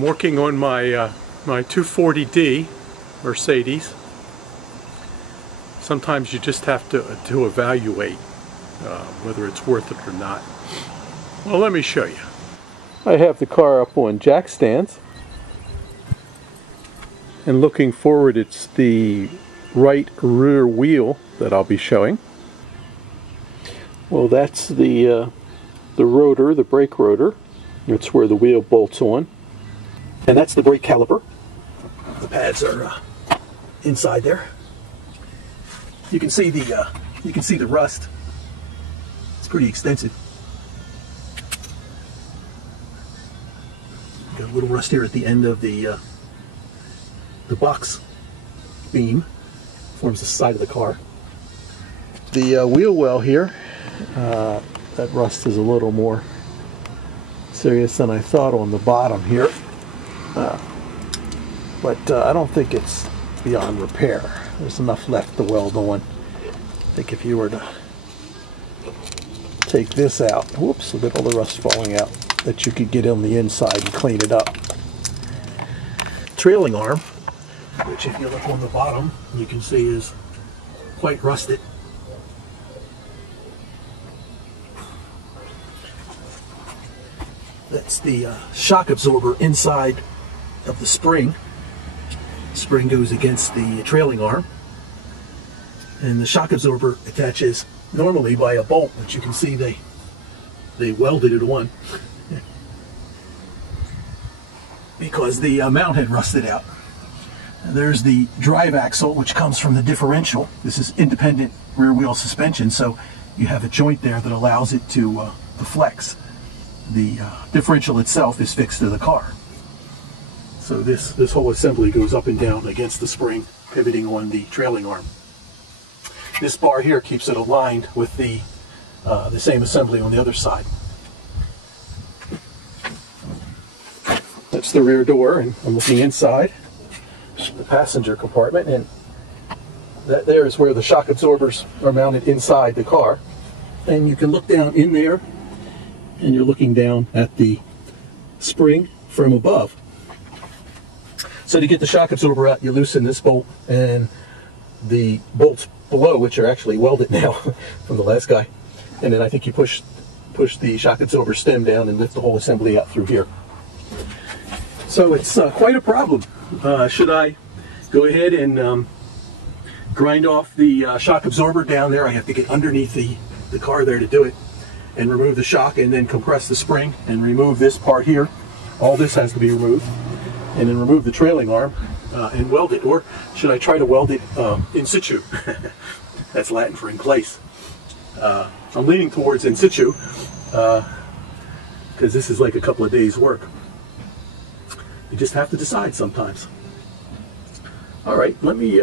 I'm working on my my 240D Mercedes. Sometimes you just have to evaluate whether it's worth it or not. Well, let me show you. I have the car up on jack stands, and looking forward, it's the right rear wheel that I'll be showing. Well, that's the rotor, the brake rotor. That's where the wheel bolts on. And that's the brake caliper. The pads are inside there. You can see the rust. It's pretty extensive. Got a little rust here at the end of the box beam. Forms the side of the car. The wheel well here, that rust is a little more serious than I thought on the bottom here. But I don't think it's beyond repair. There's enough left to weld on. I think if you were to take this out, whoops, look at all the rust falling out, that you could get on the inside and clean it up. Trailing arm, which if you look on the bottom, you can see is quite rusted. That's the shock absorber inside of the spring. Spring goes against the trailing arm, and the shock absorber attaches normally by a bolt, but you can see they welded it on because the mount had rusted out. There's the drive axle, which comes from the differential. This is independent rear wheel suspension, so you have a joint there that allows it to flex. The differential itself is fixed to the car. So this whole assembly goes up and down against the spring, pivoting on the trailing arm. This bar here keeps it aligned with the same assembly on the other side. That's the rear door, and I'm looking inside the passenger compartment, and that there is where the shock absorbers are mounted inside the car. And you can look down in there, and you're looking down at the spring from above. So to get the shock absorber out, you loosen this bolt, and the bolts below, which are actually welded now from the last guy, and then I think you push the shock absorber stem down and lift the whole assembly out through here. So it's quite a problem. Should I go ahead and grind off the shock absorber down there? I have to get underneath the car there to do it, and remove the shock, and then compress the spring and remove this part here. All this has to be removed, and then remove the trailing arm and weld it. Or should I try to weld it in situ? That's Latin for in place. I'm leaning towards in situ because this is like a couple of days work. You just have to decide sometimes. All right, let me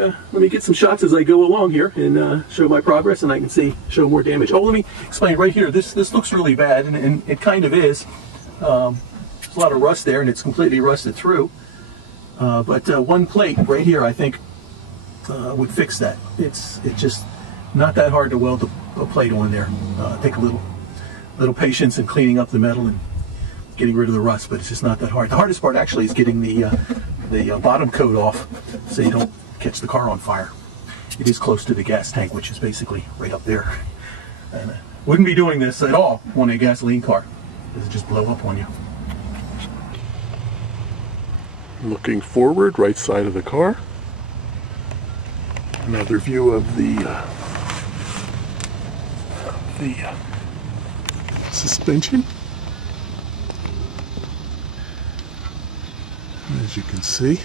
get some shots as I go along here and show my progress, and I can show more damage. Oh, let me explain right here. This looks really bad, and it kind of is. There's a lot of rust there, and it's completely rusted through. But one plate right here, I think, would fix that. It's just not that hard to weld a plate on there. Take a little patience in cleaning up the metal and getting rid of the rust, but it's just not that hard. The hardest part actually is getting the bottom coat off so you don't catch the car on fire. It is close to the gas tank, which is basically right up there. And I wouldn't be doing this at all on a gasoline car. It'll just blow up on you. Looking forward, right side of the car. Another view of the suspension. As you can see,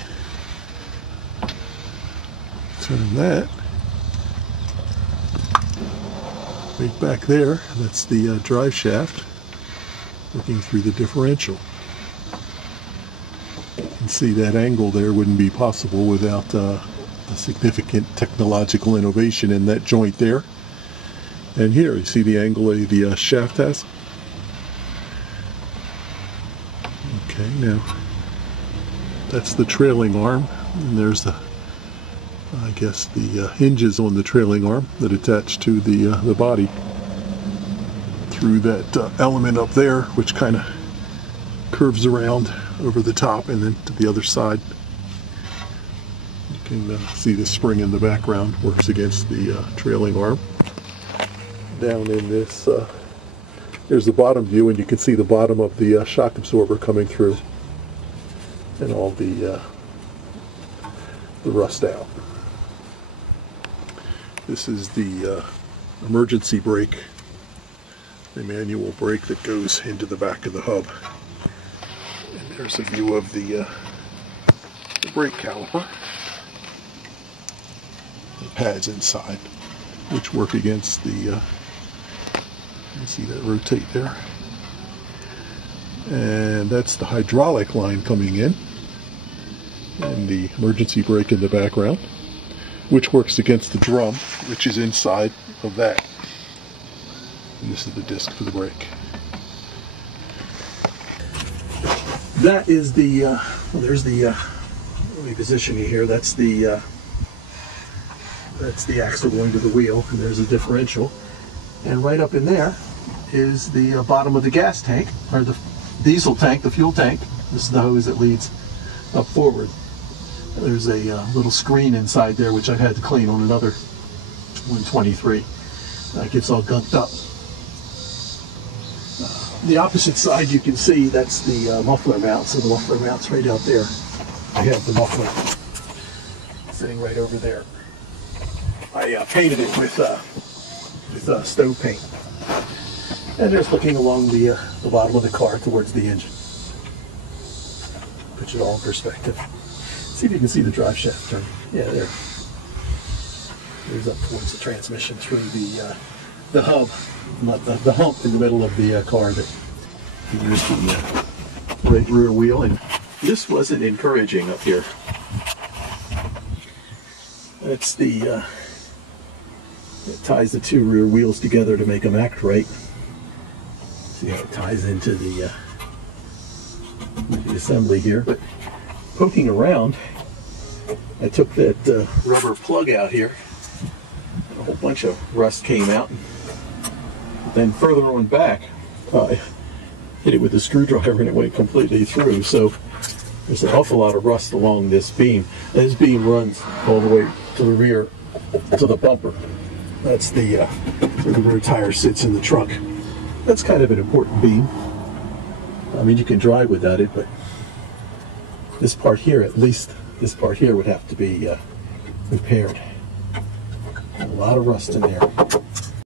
turn that right back there. That's the drive shaft looking through the differential. You can see that angle there wouldn't be possible without a significant technological innovation in that joint there. And here you see the angle the shaft has. Okay, now that's the trailing arm, and there's the, I guess, the hinges on the trailing arm that attach to the body through that element up there, which kind of curves around over the top, and then to the other side. You can see the spring in the background works against the trailing arm. Down in this, there's the bottom view, and you can see the bottom of the shock absorber coming through, and all the rust out. This is the emergency brake, the manual brake that goes into the back of the hub. And there's a view of the brake caliper. The pads inside, which work against the, you see that rotate there. And that's the hydraulic line coming in, and the emergency brake in the background, which works against the drum, which is inside of that. And this is the disc for the brake. That is the, well, there's the, let me position you here, that's the axle going to the wheel, and there's a differential. And right up in there is the bottom of the gas tank, or the diesel tank, the fuel tank. This is the hose that leads up forward. There's a little screen inside there, which I've had to clean on another 123. That gets all gunked up. The opposite side, you can see that's the muffler mount. So the muffler mount's right out there. I have the muffler sitting right over there. I painted it with stove paint. And there's looking along the bottom of the car towards the engine. Put it all in perspective. See if you can see the drive shaft turn. Yeah, there. There's up towards the transmission through the hub, not the hump in the middle of the car. There's the right rear wheel, and this wasn't encouraging up here. That's the it ties the two rear wheels together to make them act right. See how it ties into the assembly here. But poking around, I took that rubber plug out here, and a whole bunch of rust came out. Then further on back, I hit it with a screwdriver and it went completely through. So there's an awful lot of rust along this beam. And this beam runs all the way to the rear, to the bumper. That's the where the rear tire sits in the truck. That's kind of an important beam. I mean, you can drive without it, but this part here, at least this part here, would have to be repaired. A lot of rust in there.